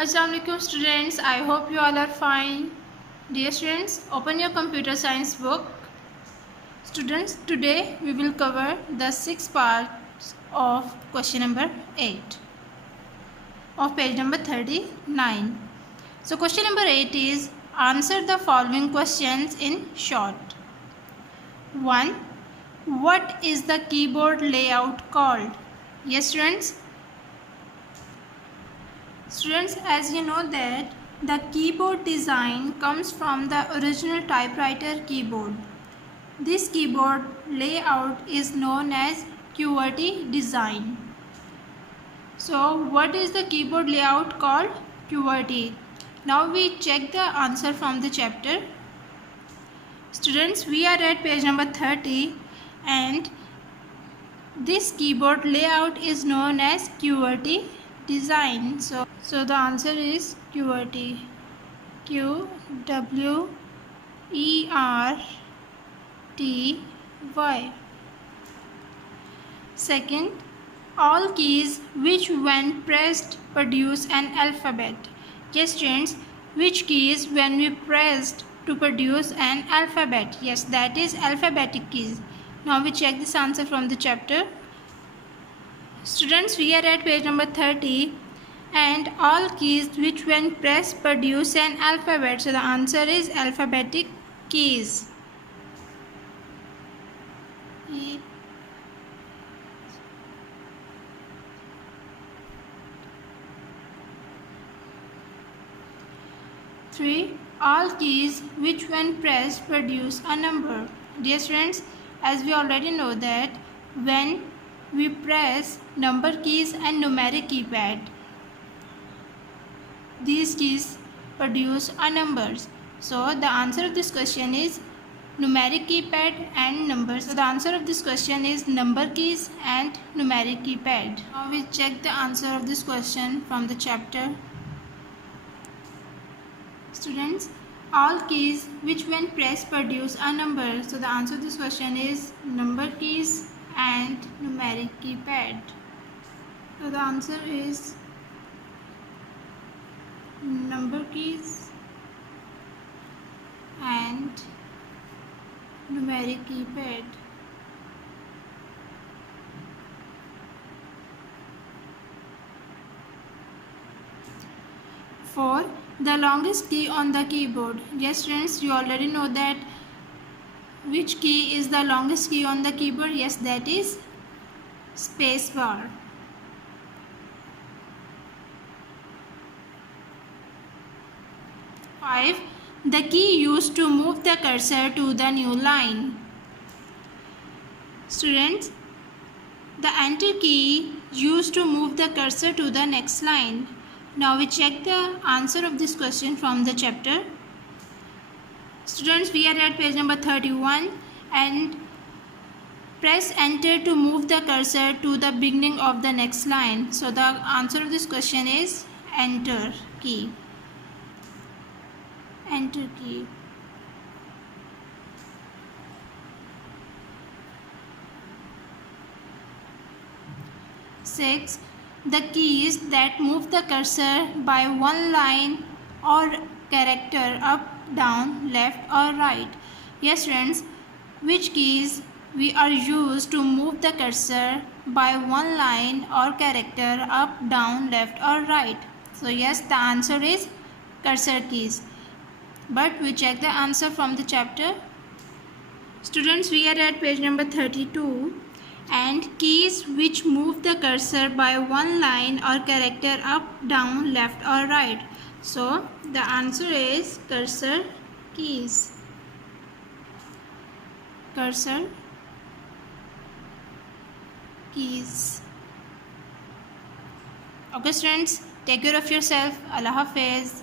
Assalamualaikum students, I hope you all are fine. Dear students, open your computer science book. Students, today we will cover the 6 parts of question number 8 of page number 39. So question number 8 is answer the following questions in short. 1. What is the keyboard layout called? Yes students. Students, as you know that the keyboard design comes from the original typewriter keyboard. This keyboard layout is known as QWERTY design. So what is the keyboard layout called? QWERTY. Now we check the answer from the chapter. Students, we are at page number 30 and this keyboard layout is known as QWERTY design. So the answer is QWERTY. QWERTY. Second, all keys which when pressed produce an alphabet. Yes students, which keys when we pressed to produce an alphabet? Yes, that is alphabetic keys. Now we check this answer from the chapter. Students, we are at page number 30 and all keys which when pressed produce an alphabet. So the answer is alphabetic keys. Three, all keys which when pressed produce a number. Dear students, as we already know that when we press number keys and numeric keypad, these keys produce a numbers. So the answer of this question is numeric keypad and numbers. So the answer of this question is number keys and numeric keypad. Now we check the answer of this question from the chapter. Students, all keys which when pressed produce a number. So the answer of this question is number keys and numeric keypad. So the answer is number keys and numeric keypad. Four, the longest key on the keyboard. Yes students, you already know that which key is the longest key on the keyboard. Yes, that is space bar. 5. The key used to move the cursor to the new line. Students, the enter key used to move the cursor to the next line. Now we check the answer of this question from the chapter. Students, we are at page number 31 and press enter to move the cursor to the beginning of the next line. So the answer of this question is enter key. Enter key. 6. The keys that move the cursor by one line or character up, down, left or right. Yes friends, which keys we are used to move the cursor by one line or character up, down, left or right? So yes, the answer is cursor keys. But we check the answer from the chapter. Students, we are at page number 32 and keys which move the cursor by one line or character up, down, left or right. So the answer is cursor keys. Cursor keys. Okay students, take care of yourself. Allah Hafiz.